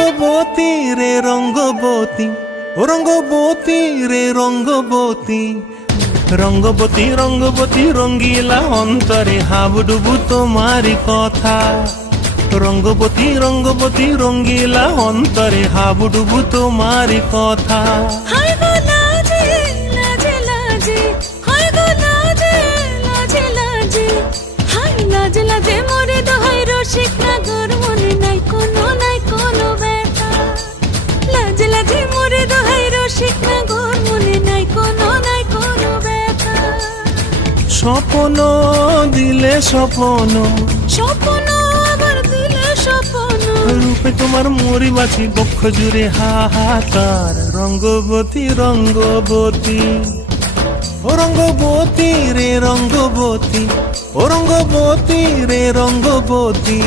রঙ্গবতী রে রঙ্গবতী, ও রঙ্গবতী রে রঙ্গবতী, রঙ্গবতী রঙ্গবতী রঙ্গিলা অন্তরে হাবুডুবু তোমারি কথা। রঙ্গবতী রঙ্গবতী রঙ্গিলা অন্তরে হাবুডুবু তোমারি কথা। হায় গো লাজে লাজে লাজে, হায় গো লাজে লাজে লাজে, হায় লাজে লাজে মোরে দোহাই রসিক নাগর মনে নাই কোনো ব্যথা। লাজে লাজে মোরে দোহাই রসিক নাগর মনে নাই কোনো ব্যথা। স্বপ্ন দিলে স্বপ্ন, স্বপ্ন আবার দিলে স্বপ্ন, রূপে তোমার মরি বাছি বক্ষ জুড়ে হাহাকার। রঙ্গবতী রঙ্গবতী, ও রঙ্গবতী রে রঙ্গবতী, ও রঙ্গবতী রে রঙ্গবতী।